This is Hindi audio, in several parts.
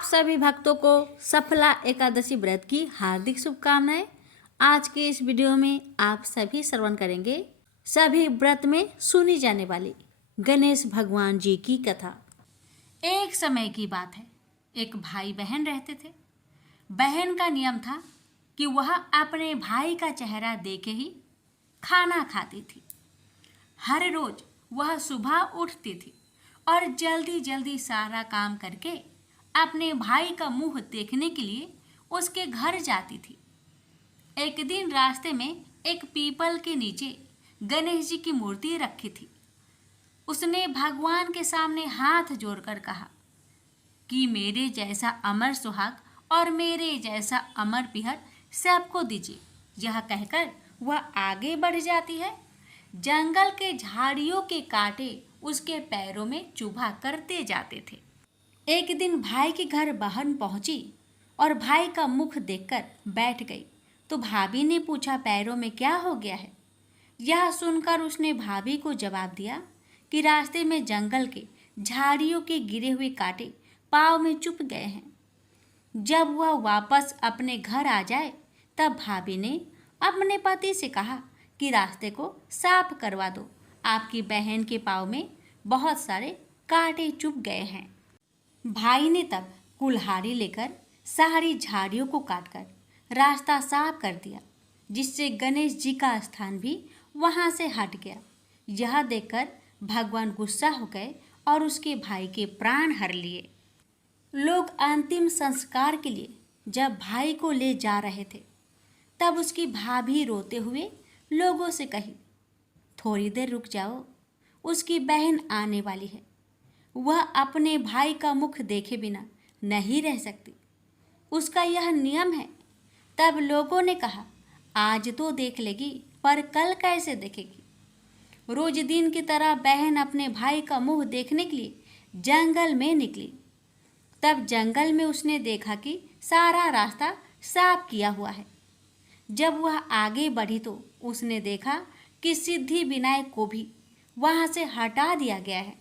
आप सभी भक्तों को सफला एकादशी व्रत की हार्दिक शुभकामनाएं। आज के इस वीडियो में आप सभी श्रवण करेंगे सभी व्रत में सुनी जाने वाली गणेश भगवान जी की कथा। एक समय की बात है, एक भाई बहन रहते थे। बहन का नियम था कि वह अपने भाई का चेहरा देखे ही खाना खाती थी। हर रोज वह सुबह उठती थी और जल्दी जल्दी सारा काम करके अपने भाई का मुंह देखने के लिए उसके घर जाती थी। एक दिन रास्ते में एक पीपल के नीचे गणेश जी की मूर्ति रखी थी। उसने भगवान के सामने हाथ जोड़कर कहा कि मेरे जैसा अमर सुहाग और मेरे जैसा अमर पिहर सबको दीजिए। यह कहकर वह आगे बढ़ जाती है। जंगल के झाड़ियों के कांटे उसके पैरों में चुभा करते जाते थे। एक दिन भाई के घर बहन पहुंची और भाई का मुख देखकर बैठ गई तो भाभी ने पूछा, पैरों में क्या हो गया है? यह सुनकर उसने भाभी को जवाब दिया कि रास्ते में जंगल के झाड़ियों के गिरे हुए कांटे पाँव में चुभ गए हैं। जब वह वापस अपने घर आ जाए तब भाभी ने अपने पति से कहा कि रास्ते को साफ करवा दो, आपकी बहन के पाँव में बहुत सारे कांटे चुभ गए हैं। भाई ने तब कुल्हाड़ी लेकर सारी झाड़ियों को काटकर रास्ता साफ कर दिया, जिससे गणेश जी का स्थान भी वहां से हट गया। यह देखकर भगवान गुस्सा हो गए और उसके भाई के प्राण हर लिए। लोग अंतिम संस्कार के लिए जब भाई को ले जा रहे थे तब उसकी भाभी रोते हुए लोगों से कही, थोड़ी देर रुक जाओ, उसकी बहन आने वाली है, वह अपने भाई का मुख देखे बिना नहीं रह सकती, उसका यह नियम है। तब लोगों ने कहा, आज तो देख लेगी पर कल कैसे देखेगी? रोज दिन की तरह बहन अपने भाई का मुंह देखने के लिए जंगल में निकली। तब जंगल में उसने देखा कि सारा रास्ता साफ किया हुआ है। जब वह आगे बढ़ी तो उसने देखा कि सिद्धि विनायक को भी वहां से हटा दिया गया है।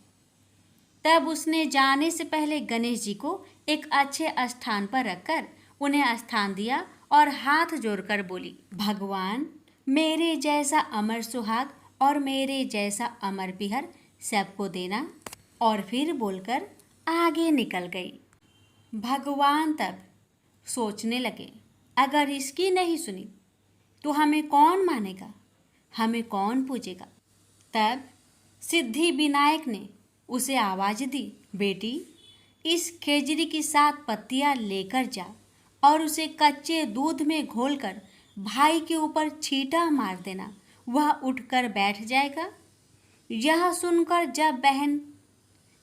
तब उसने जाने से पहले गणेश जी को एक अच्छे स्थान पर रखकर उन्हें स्थान दिया और हाथ जोड़कर बोली, भगवान मेरे जैसा अमर सुहाग और मेरे जैसा अमर पिहर सबको देना। और फिर बोलकर आगे निकल गई। भगवान तब सोचने लगे, अगर इसकी नहीं सुनी तो हमें कौन मानेगा, हमें कौन पूजेगा? तब सिद्धि विनायक ने उसे आवाज दी, बेटी इस खेजड़ी की 7 पत्तियां लेकर जा और उसे कच्चे दूध में घोलकर भाई के ऊपर छींटा मार देना, वह उठकर बैठ जाएगा। यह सुनकर जब बहन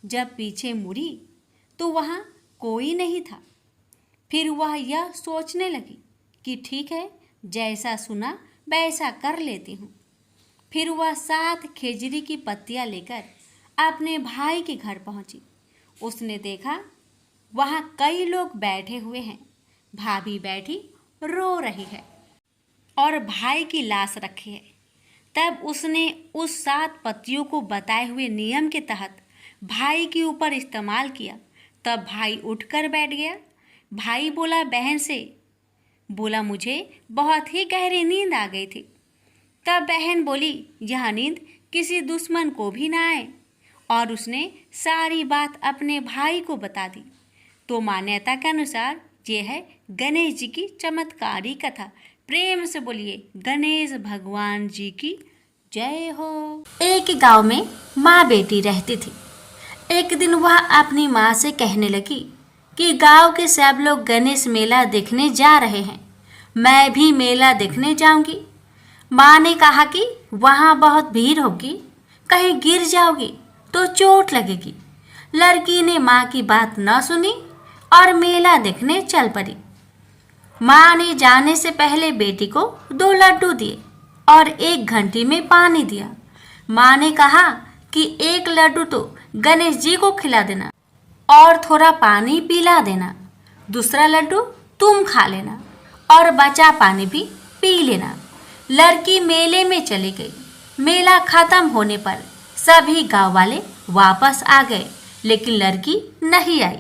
पीछे मुड़ी तो वहाँ कोई नहीं था। फिर वह यह सोचने लगी कि ठीक है, जैसा सुना वैसा कर लेती हूँ। फिर वह 7 खेजड़ी की पत्तियां लेकर अपने भाई के घर पहुंची। उसने देखा वहाँ कई लोग बैठे हुए हैं, भाभी बैठी रो रही है और भाई की लाश रखी है। तब उसने उस 7 पत्तियों को बताए हुए नियम के तहत भाई के ऊपर इस्तेमाल किया। तब भाई उठकर बैठ गया। भाई बोला बहन से, बोला मुझे बहुत ही गहरी नींद आ गई थी। तब बहन बोली, यह नींद किसी दुश्मन को भी ना आए। और उसने सारी बात अपने भाई को बता दी। तो मान्यता के अनुसार ये है गणेश जी की चमत्कारी कथा। प्रेम से बोलिए गणेश भगवान जी की जय हो। एक गांव में माँ बेटी रहती थी। एक दिन वह अपनी माँ से कहने लगी कि गांव के सब लोग गणेश मेला देखने जा रहे हैं, मैं भी मेला देखने जाऊंगी। माँ ने कहा कि वहाँ बहुत भीड़ होगी, कहीं गिर जाओगी तो चोट लगेगी। लड़की ने माँ की बात न सुनी और मेला देखने चल पड़ी। माँ ने जाने से पहले बेटी को 2 लड्डू दिए और 1 घंटी में पानी दिया। माँ ने कहा कि 1 लड्डू तो गणेश जी को खिला देना और थोड़ा पानी पिला देना, दूसरा लड्डू तुम खा लेना और बचा पानी भी पी लेना। लड़की मेले में चली गई। मेला खत्म होने पर सभी गांव वाले वापस आ गए, लेकिन लड़की नहीं आई।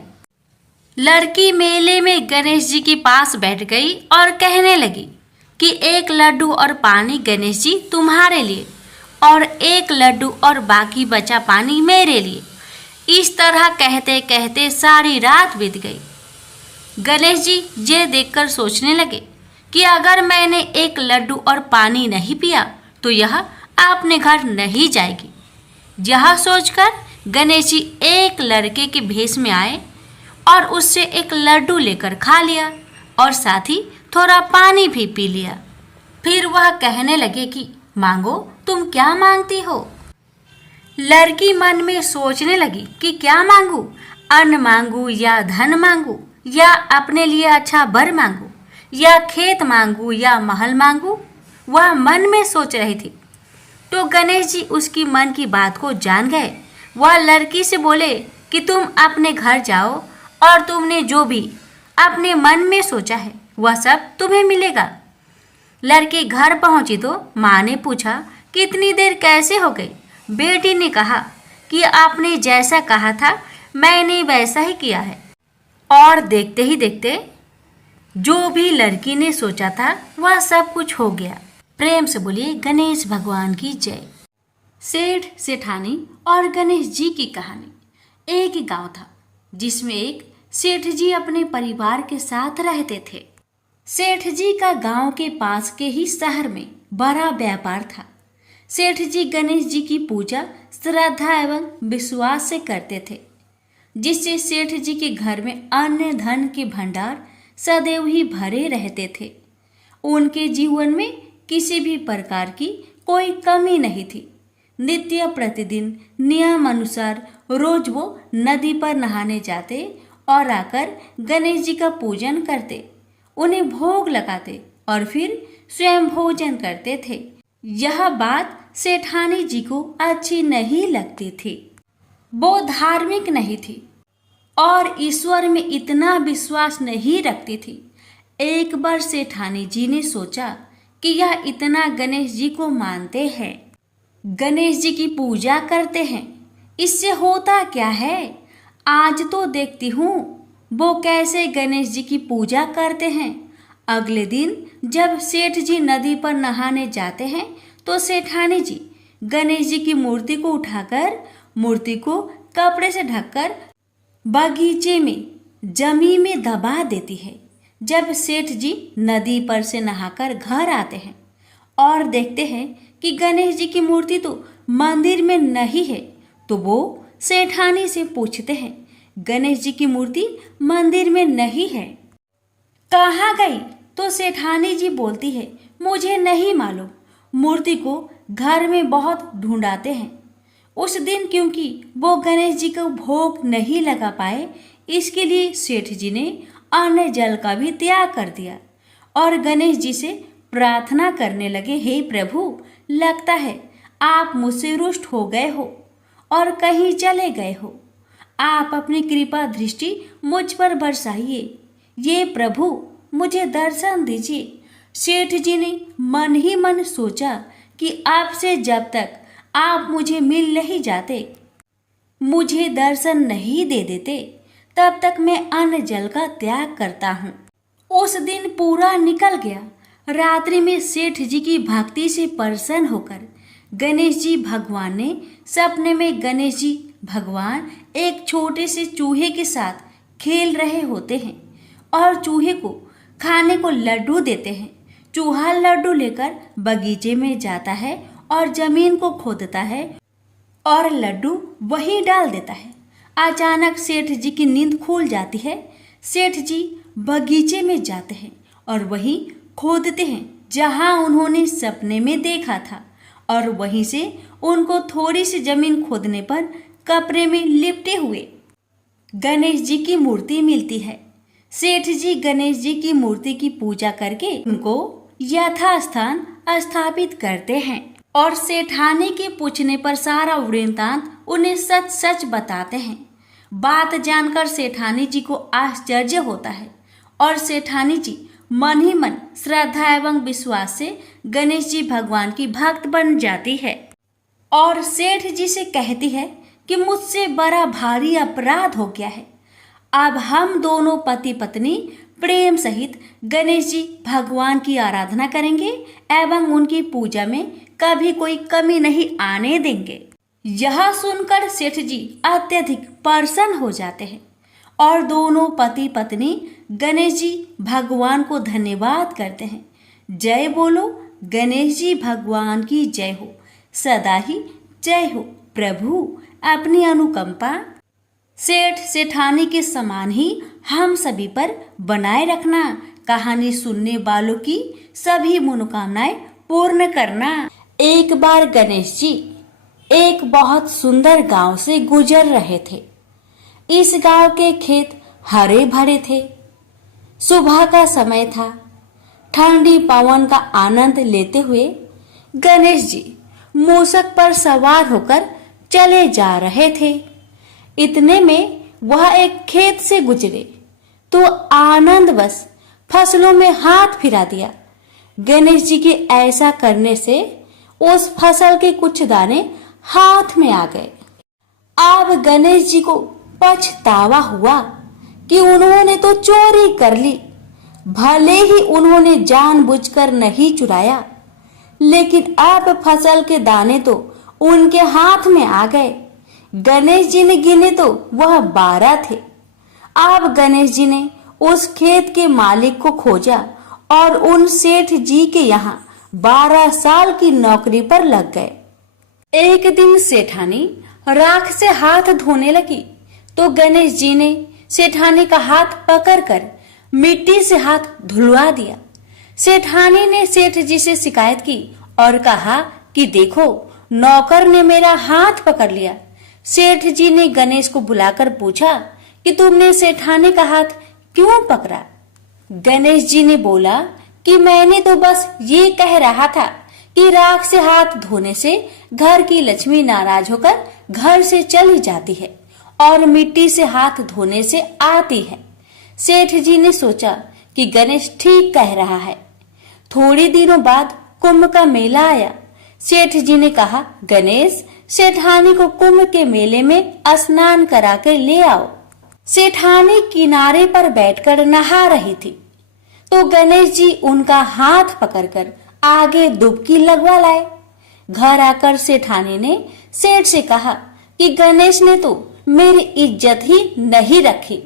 लड़की मेले में गणेश जी के पास बैठ गई और कहने लगी कि एक लड्डू और पानी गणेश जी तुम्हारे लिए और एक लड्डू और बाकी बचा पानी मेरे लिए। इस तरह कहते कहते सारी रात बीत गई। गणेश जी ये देखकर सोचने लगे कि अगर मैंने एक लड्डू और पानी नहीं पिया तो यह अपने घर नहीं जाएगी। यह सोचकर गणेश जी एक लड़के के भेष में आए और उससे एक लड्डू लेकर खा लिया और साथ ही थोड़ा पानी भी पी लिया। फिर वह कहने लगे कि मांगो, तुम क्या मांगती हो। लड़की मन में सोचने लगी कि क्या मांगू, अन्न मांगू या धन मांगू या अपने लिए अच्छा वर मांगू या खेत मांगू या महल मांगू। वह मन में सोच रही थी तो गणेश जी उसकी मन की बात को जान गए। वह लड़की से बोले कि तुम अपने घर जाओ और तुमने जो भी अपने मन में सोचा है वह सब तुम्हें मिलेगा। लड़की घर पहुंची तो माँ ने पूछा कि इतनी देर कैसे हो गई। बेटी ने कहा कि आपने जैसा कहा था मैंने वैसा ही किया है। और देखते ही देखते जो भी लड़की ने सोचा था वह सब कुछ हो गया। प्रेम से बोलिए गणेश भगवान की जय। सेठ सेठानी और गणेश जी की कहानी। एक ही गांव था जिसमें एक सेठ जी अपने परिवार के साथ रहते थे। सेठ जी का गांव के पास के ही शहर में बड़ा व्यापार था। सेठ जी गणेश जी की पूजा श्रद्धा एवं विश्वास से करते थे, जिससे सेठ जी के घर में अन्न धन के भंडार सदैव ही भरे रहते थे। उनके जीवन में किसी भी प्रकार की कोई कमी नहीं थी। नित्य प्रतिदिन नियम अनुसार रोज वो नदी पर नहाने जाते और आकर गणेश जी का पूजन करते, उन्हें भोग लगाते और फिर स्वयं भोजन करते थे। यह बात सेठानी जी को अच्छी नहीं लगती थी। वो धार्मिक नहीं थी और ईश्वर में इतना विश्वास नहीं रखती थी। एक बार सेठानी जी ने सोचा कि यह इतना गणेश जी को मानते हैं, गणेश जी की पूजा करते हैं, इससे होता क्या है। आज तो देखती हूँ वो कैसे गणेश जी की पूजा करते हैं। अगले दिन जब सेठ जी नदी पर नहाने जाते हैं तो सेठानी जी गणेश जी की मूर्ति को उठाकर मूर्ति को कपड़े से ढककर बगीचे में जमीन में दबा देती है। जब सेठ जी नदी पर से नहाकर घर आते हैं और देखते हैं कि गणेश जी की मूर्ति तो मंदिर में नहीं है, तो वो सेठानी से पूछते हैं गणेश जी की मूर्ति मंदिर में नहीं है, कहाँ गई। तो सेठानी जी बोलती है मुझे नहीं मालूम, मूर्ति को घर में बहुत ढूंढाते हैं। उस दिन क्योंकि वो गणेश जी को भोग नहीं लगा पाए, इसके लिए सेठ जी ने अन्न जल का भी त्याग कर दिया और गणेश जी से प्रार्थना करने लगे, हे प्रभु, लगता है आप मुझसे रुष्ट हो गए हो और कहीं चले गए हो। आप अपनी कृपा दृष्टि मुझ पर बरसाइए। ये प्रभु मुझे दर्शन दीजिए। सेठ जी ने मन ही मन सोचा कि आपसे जब तक आप मुझे मिल नहीं जाते, मुझे दर्शन नहीं दे देते, तब तक मैं अन्न जल का त्याग करता हूँ। उस दिन पूरा निकल गया। रात्रि में सेठ जी की भक्ति से प्रसन्न होकर गणेश जी भगवान ने सपने में गणेश जी भगवान एक छोटे से चूहे के साथ खेल रहे होते हैं और चूहे को खाने को लड्डू देते हैं। चूहा लड्डू लेकर बगीचे में जाता है और जमीन को खोदता है और लड्डू वहीं डाल देता है। अचानक सेठ जी की नींद खुल जाती है। सेठ जी बगीचे में जाते हैं और वहीं खोदते हैं जहां उन्होंने सपने में देखा था, और वहीं से उनको थोड़ी सी जमीन खोदने पर कपड़े में लिपटे हुए गणेश जी की मूर्ति मिलती है। सेठ जी गणेश जी की मूर्ति की पूजा करके उनको यथास्थान स्थापित करते हैं और सेठानी के पूछने पर सारा वृत्तांत उन्हें सच सच बताते हैं। बात जानकर सेठानी जी को आश्चर्य होता है और सेठानी जी मन ही मन श्रद्धा एवं विश्वास से गणेश जी भगवान की भक्त बन जाती है और सेठ जी से कहती है कि मुझसे बड़ा भारी अपराध हो गया है। अब हम दोनों पति पत्नी प्रेम सहित गणेश जी भगवान की आराधना करेंगे एवं उनकी पूजा में कभी कोई कमी नहीं आने देंगे। यह सुनकर सेठ जी अत्यधिक प्रसन्न हो जाते हैं और दोनों पति पत्नी गणेश जी भगवान को धन्यवाद करते हैं। जय बोलो गणेश जी भगवान की जय हो, सदा ही जय हो प्रभु। अपनी अनुकंपा सेठ सेठानी के समान ही हम सभी पर बनाए रखना। कहानी सुनने वालों की सभी मनोकामनाएं पूर्ण करना। एक बार गणेश जी एक बहुत सुंदर गांव से गुजर रहे थे। इस गांव के खेत हरे भरे थे। सुबह का समय था। ठंडी पवन का आनंद लेते हुए गणेश जी मूषक पर सवार होकर चले जा रहे थे। इतने में वह एक खेत से गुजरे तो आनंदवश फसलों में हाथ फिरा दिया। गणेश जी के ऐसा करने से उस फसल के कुछ दाने हाथ में आ गए। अब गणेश जी को पछतावा हुआ कि उन्होंने तो चोरी कर ली। भले ही उन्होंने जानबूझकर नहीं चुराया, लेकिन अब फसल के दाने तो उनके हाथ में आ गए। गणेश जी ने गिने तो वह 12 थे। अब गणेश जी ने उस खेत के मालिक को खोजा और उन सेठ जी के यहाँ 12 साल की नौकरी पर लग गए। एक दिन सेठानी राख से हाथ धोने लगी तो गणेश जी ने सेठानी का हाथ पकड़कर मिट्टी से हाथ धुलवा दिया। सेठानी ने सेठ जी से शिकायत की और कहा कि देखो, नौकर ने मेरा हाथ पकड़ लिया। सेठ जी ने गणेश को बुलाकर पूछा कि तुमने सेठानी का हाथ क्यों पकड़ा? गणेश जी ने बोला कि मैंने तो बस ये कह रहा था कि राख से हाथ धोने से घर की लक्ष्मी नाराज होकर घर से चली जाती है और मिट्टी से हाथ धोने से आती है। सेठ जी ने सोचा कि गणेश ठीक कह रहा है। थोड़े दिनों बाद कुंभ का मेला आया। सेठ जी ने कहा, गणेश, सेठानी को कुंभ के मेले में स्नान करा के ले आओ। सेठानी किनारे पर बैठकर नहा रही थी तो गणेश जी उनका हाथ पकड़कर आगे डुबकी लगवा लाए। घर आकर सेठानी ने सेठ से कहा कि गणेश ने तो मेरी इज्जत ही नहीं रखी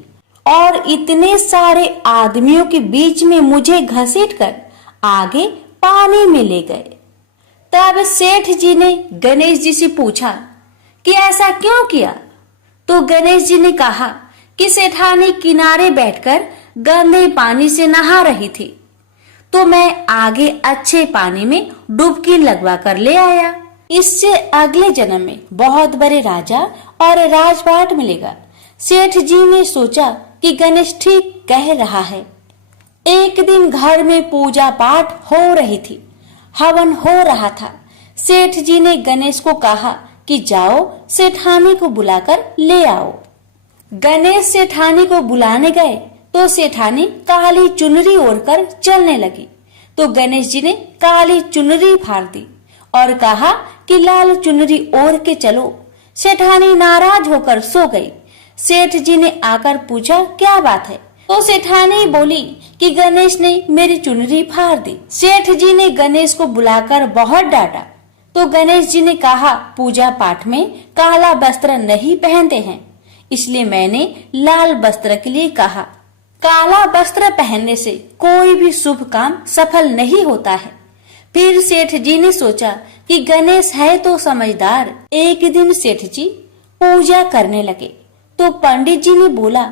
और इतने सारे आदमियों के बीच में मुझे घसीटकर आगे पानी में ले गए। तब सेठ जी ने गणेश जी से पूछा कि ऐसा क्यों किया? तो गणेश जी ने कहा कि सेठानी किनारे बैठकर गंदे पानी से नहा रही थी तो मैं आगे अच्छे पानी में डुबकी लगवा कर ले आया। इससे अगले जन्म में बहुत बड़े राजा और राजपाट मिलेगा। सेठ जी ने सोचा कि गणेश ठीक कह रहा है। एक दिन घर में पूजा पाठ हो रही थी, हवन हो रहा था। सेठ जी ने गणेश को कहा कि जाओ सेठानी को बुलाकर ले आओ। गणेश सेठानी को बुलाने गए तो सेठानी काली चुनरी ओढ़कर चलने लगी तो गणेश जी ने काली चुनरी फाड़ दी और कहा कि लाल चुनरी ओढ़ के चलो। सेठानी नाराज होकर सो गई। सेठ जी ने आकर पूछा क्या बात है तो सेठानी बोली कि गणेश ने मेरी चुनरी फाड़ दी। सेठ जी ने गणेश को बुलाकर बहुत डांटा तो गणेश जी ने कहा, पूजा पाठ में काला वस्त्र नहीं पहनते हैं, इसलिए मैंने लाल वस्त्र के लिए कहा। काला वस्त्र पहनने से कोई भी शुभ काम सफल नहीं होता है। फिर सेठ जी ने सोचा कि गणेश है तो समझदार। एक दिन सेठ जी पूजा करने लगे तो पंडित जी ने बोला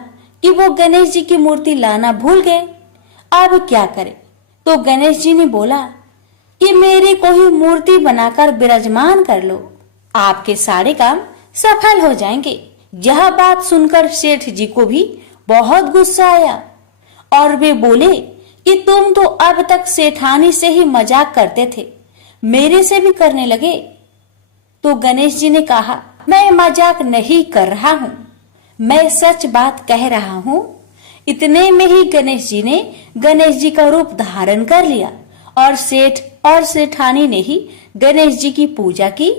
कि वो गणेश जी की मूर्ति लाना भूल गए, अब क्या करें? तो गणेश जी ने बोला कि मेरी कोई मूर्ति बनाकर विराजमान कर लो, आपके सारे काम सफल हो जाएंगे। यह बात सुनकर सेठ जी को भी बहुत गुस्सा आया और वे बोले कि तुम तो अब तक सेठानी से ही मजाक करते थे, मेरे से भी करने लगे। तो गणेश जी ने कहा, मैं मजाक नहीं कर रहा हूँ, मैं सच बात कह रहा हूँ। इतने में ही गणेश जी ने गणेश जी का रूप धारण कर लिया और सेठ और सेठानी ने ही गणेश जी की पूजा की।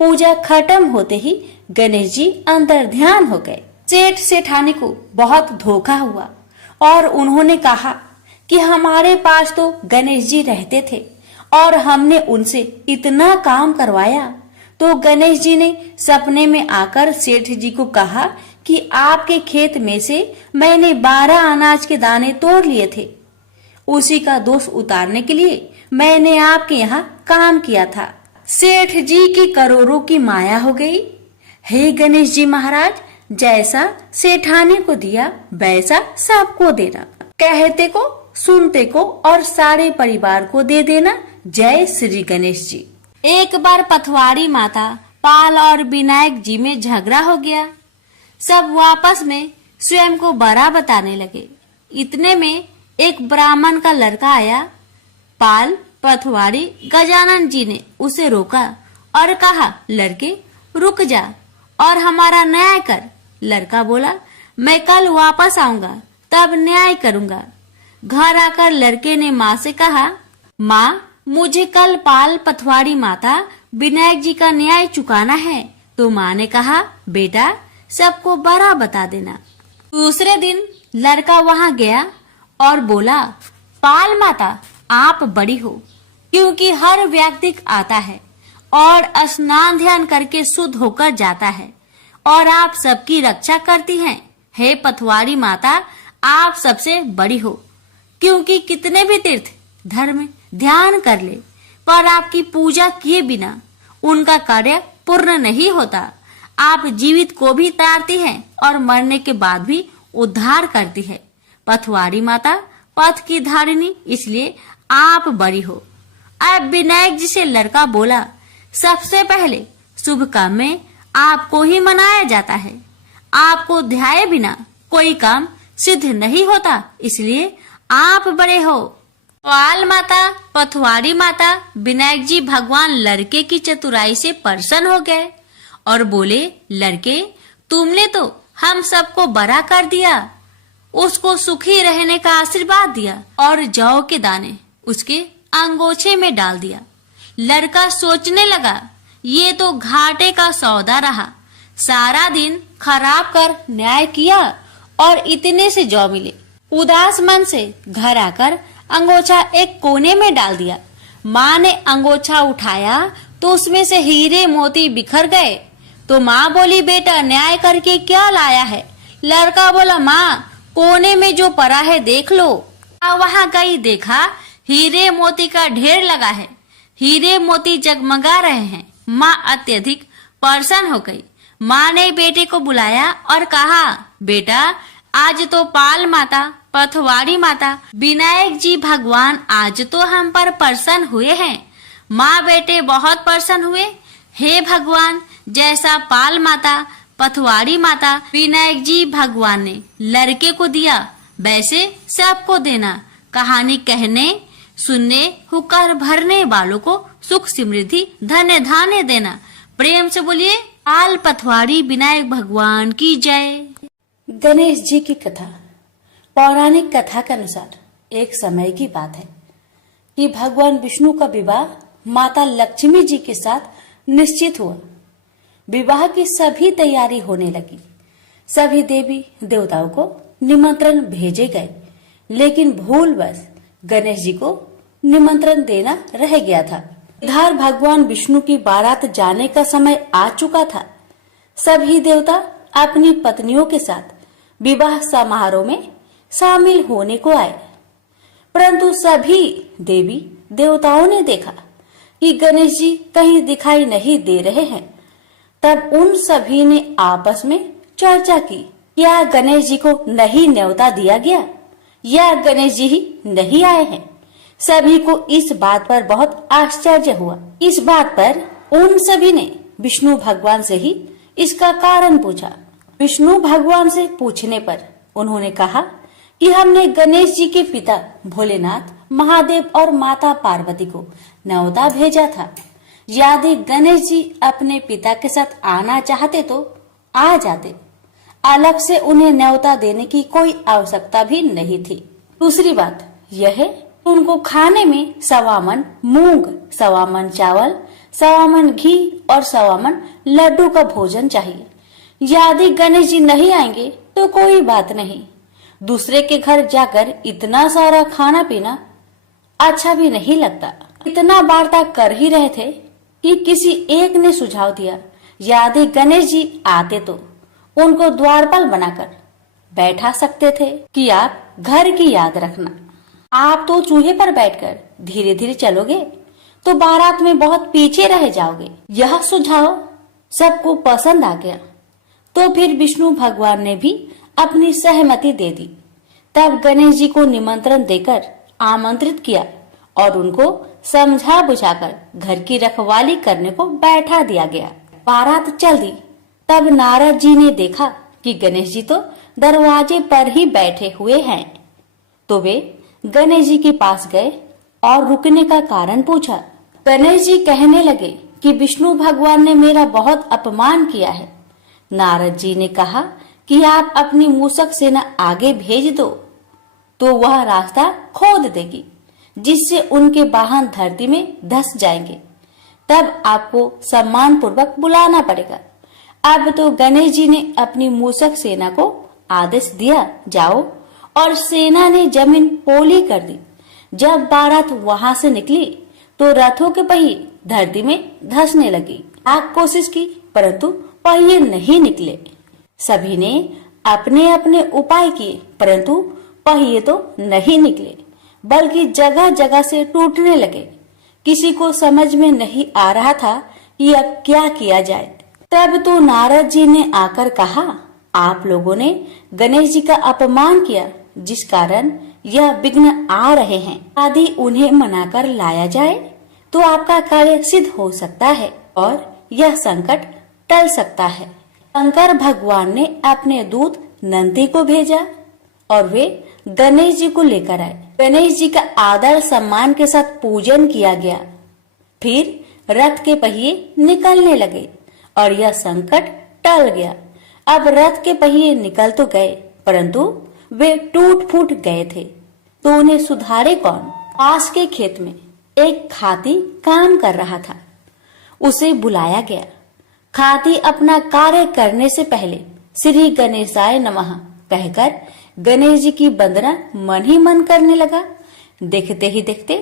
पूजा खत्म होते ही गणेश जी अंतर ध्यान हो गए। सेठ सेठानी को बहुत धोखा हुआ और उन्होंने कहा कि हमारे पास तो गणेश जी रहते थे और हमने उनसे इतना काम करवाया। तो गणेश जी ने सपने में आकर सेठ जी को कहा कि आपके खेत में से मैंने 12 अनाज के दाने तोड़ लिए थे, उसी का दोष उतारने के लिए मैंने आपके यहाँ काम किया था। सेठ जी की करोड़ों की माया हो गई। हे गणेश जी महाराज, जैसा सेठानी को दिया वैसा सबको देना, कहते को सुनते को और सारे परिवार को दे देना। जय श्री गणेश जी। एक बार पथवारी माता पाल और विनायक जी में झगड़ा हो गया। सब आपस में स्वयं को बड़ा बताने लगे। इतने में एक ब्राह्मण का लड़का आया। पाल, पथवारी, गजानन जी ने उसे रोका और कहा, लड़के रुक जा और हमारा न्याय कर। लड़का बोला, मैं कल वापस आऊंगा तब न्याय करूंगा। घर आकर लड़के ने माँ से कहा, माँ मुझे कल पाल, पथवारी माता, विनायक जी का न्याय चुकाना है। तो माँ ने कहा, बेटा सबको बड़ा बता देना। दूसरे दिन लड़का वहाँ गया और बोला, पाल माता आप बड़ी हो, क्योंकि हर व्यक्ति आता है और स्नान ध्यान करके शुद्ध होकर जाता है और आप सबकी रक्षा करती हैं। हे पथवारी माता आप सबसे बड़ी हो, क्योंकि कितने भी तीर्थ धर्म ध्यान कर ले पर आपकी पूजा किए बिना उनका कार्य पूर्ण नहीं होता। आप जीवित को भी तारती हैं और मरने के बाद भी उद्धार करती है। पथवारी माता पथ की धारिणी, इसलिए आप बड़ी हो। अब विनायक जी से लड़का बोला, सबसे पहले शुभ काम में आपको ही मनाया जाता है। आपको ध्याये बिना कोई काम सिद्ध नहीं होता, इसलिए आप बड़े हो। पाल माता, पथवारी माता, विनायक जी भगवान लड़के की चतुराई से प्रसन्न हो गए और बोले, लड़के तुमने तो हम सबको बड़ा कर दिया। उसको सुखी रहने का आशीर्वाद दिया और जौ के दाने उसके अंगोछे में डाल दिया। लड़का सोचने लगा, ये तो घाटे का सौदा रहा। सारा दिन खराब कर न्याय किया और इतने से जौ मिले। उदास मन से घर आकर अंगोछा एक कोने में डाल दिया। माँ ने अंगोछा उठाया तो उसमें से हीरे मोती बिखर गए। तो माँ बोली, बेटा न्याय करके क्या लाया है? लड़का बोला, माँ कोने में जो पड़ा है देख लो। वहाँ गई, देखा हीरे मोती का ढेर लगा है। हीरे मोती जगमगा रहे हैं। माँ अत्यधिक प्रसन्न हो गई। माँ ने बेटे को बुलाया और कहा, बेटा आज तो पाल माता, पथवारी माता, विनायक जी भगवान आज तो हम पर प्रसन्न हुए हैं। माँ बेटे बहुत प्रसन्न हुए। हे भगवान, जैसा पाल माता, पथवारी माता, विनायक जी भगवान ने लड़के को दिया वैसे सबको देना। कहानी कहने सुनने हुक्कर भरने वालों को सुख समृद्धि धन्य धान्य देना। प्रेम से बोलिए पाल, पथवारी, विनायक भगवान की जय। गणेश जी की कथा। पौराणिक कथा के अनुसार एक समय की बात है कि भगवान विष्णु का विवाह माता लक्ष्मी जी के साथ निश्चित हुआ। विवाह की सभी तैयारी होने लगी। सभी देवी देवताओं को निमंत्रण भेजे गए, लेकिन भूलवश गणेश जी को निमंत्रण देना रह गया था। इधर भगवान विष्णु की बारात जाने का समय आ चुका था। सभी देवता अपनी पत्नियों के साथ विवाह समारोह में शामिल होने को आए, परंतु सभी देवी देवताओं ने देखा कि गणेश जी कहीं दिखाई नहीं दे रहे हैं। तब उन सभी ने आपस में चर्चा की, क्या गणेश जी को नहीं न्योता दिया गया या गणेश जी ही नहीं आए हैं। सभी को इस बात पर बहुत आश्चर्य हुआ। इस बात पर उन सभी ने विष्णु भगवान से ही इसका कारण पूछा। विष्णु भगवान से पूछने पर उन्होंने कहा कि हमने गणेश जी के पिता भोलेनाथ, महादेव और माता पार्वती को न्योता भेजा था। यदि गणेश जी अपने पिता के साथ आना चाहते तो आ जाते। अलग से उन्हें न्योता देने की कोई आवश्यकता भी नहीं थी। दूसरी बात यह है, उनको खाने में 1.25 मन मूंग, 1.25 मन चावल, 1.25 मन घी और 1.25 मन लड्डू का भोजन चाहिए। यदि गणेश जी नहीं आएंगे तो कोई बात नहीं, दूसरे के घर जाकर इतना सारा खाना पीना अच्छा भी नहीं लगता। इतना वार्ता कर ही रहे थे कि किसी एक ने सुझाव दिया, यदि गणेश जी आते तो उनको द्वारपाल बनाकर बैठा सकते थे कि आप घर की याद रखना, आप तो चूहे पर बैठकर धीरे धीरे चलोगे तो बारात में बहुत पीछे रह जाओगे। यह सुझाव सबको पसंद आ गया तो फिर विष्णु भगवान ने भी अपनी सहमति दे दी। तब गणेश जी को निमंत्रण देकर आमंत्रित किया और उनको समझा बुझाकर घर की रखवाली करने को बैठा दिया गया। बारात चल दी। तब नारद जी ने देखा कि गणेश जी तो दरवाजे पर ही बैठे हुए हैं, तो वे गणेश जी के पास गए और रुकने का कारण पूछा। गणेश जी कहने लगे कि विष्णु भगवान ने मेरा बहुत अपमान किया है। नारद जी ने कहा कि आप अपनी मूषक सेना आगे भेज दो तो वह रास्ता खोद देगी, जिससे उनके वाहन धरती में धंस जाएंगे। तब आपको सम्मान पूर्वक बुलाना पड़ेगा। अब तो गणेश जी ने अपनी मूषक सेना को आदेश दिया, जाओ, और सेना ने जमीन पोली कर दी। जब बारात वहां से निकली तो रथों के पहिए धरती में धंसने लगी। आप कोशिश की परंतु पहिए नहीं निकले। सभी ने अपने अपने उपाय किए परंतु पहिए तो नहीं निकले, बल्कि जगह जगह से टूटने लगे। किसी को समझ में नहीं आ रहा था कि अब क्या किया जाए। तब तो नारद जी ने आकर कहा, आप लोगों ने गणेश जी का अपमान किया, जिस कारण यह विघ्न आ रहे हैं। यदि उन्हें मनाकर लाया जाए तो आपका कार्य सिद्ध हो सकता है और यह संकट टल सकता है। शंकर भगवान ने अपने दूत नंदी को भेजा और वे गणेश जी को लेकर आए। गणेश जी का आदर सम्मान के साथ पूजन किया गया। फिर रथ के पहिए निकलने लगे और यह संकट टल गया। अब रथ के पहिए निकल तो गए परंतु वे टूट फूट गए थे, तो उन्हें सुधारे कौन। पास के खेत में एक खाती काम कर रहा था, उसे बुलाया गया। खाती अपना कार्य करने से पहले श्री गणेशाय नमः कहकर गणेश जी की वंदना मन ही मन करने लगा। देखते ही देखते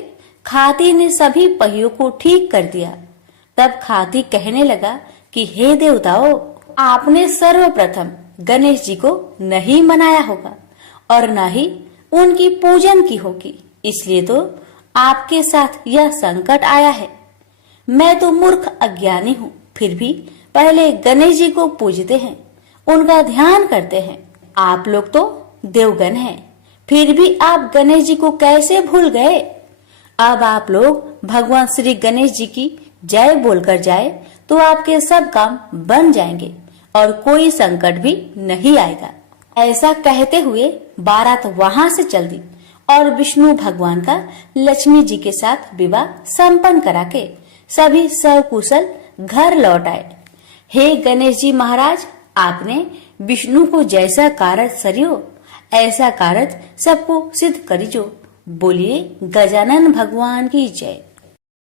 खाती ने सभी पहियों को ठीक कर दिया। तब खाती कहने लगा कि हे देवताओं, आपने सर्वप्रथम गणेश जी को नहीं मनाया होगा और न ही उनकी पूजन की होगी, इसलिए तो आपके साथ यह संकट आया है। मैं तो मूर्ख अज्ञानी हूँ, फिर भी पहले गणेश जी को पूजते हैं, उनका ध्यान करते हैं। आप लोग तो देवगण हैं, फिर भी आप गणेश जी को कैसे भूल गए। अब आप लोग भगवान श्री गणेश जी की जय बोलकर जाए तो आपके सब काम बन जाएंगे और कोई संकट भी नहीं आएगा। ऐसा कहते हुए बारात वहां से चल दी और विष्णु भगवान का लक्ष्मी जी के साथ विवाह संपन्न करा के सभी सकुशल घर लौट आए। हे गणेश जी महाराज, आपने विष्णु को जैसा कारज सरियो ऐसा कारज सबको सिद्ध करिजो। बोलिए गजानन भगवान की जय।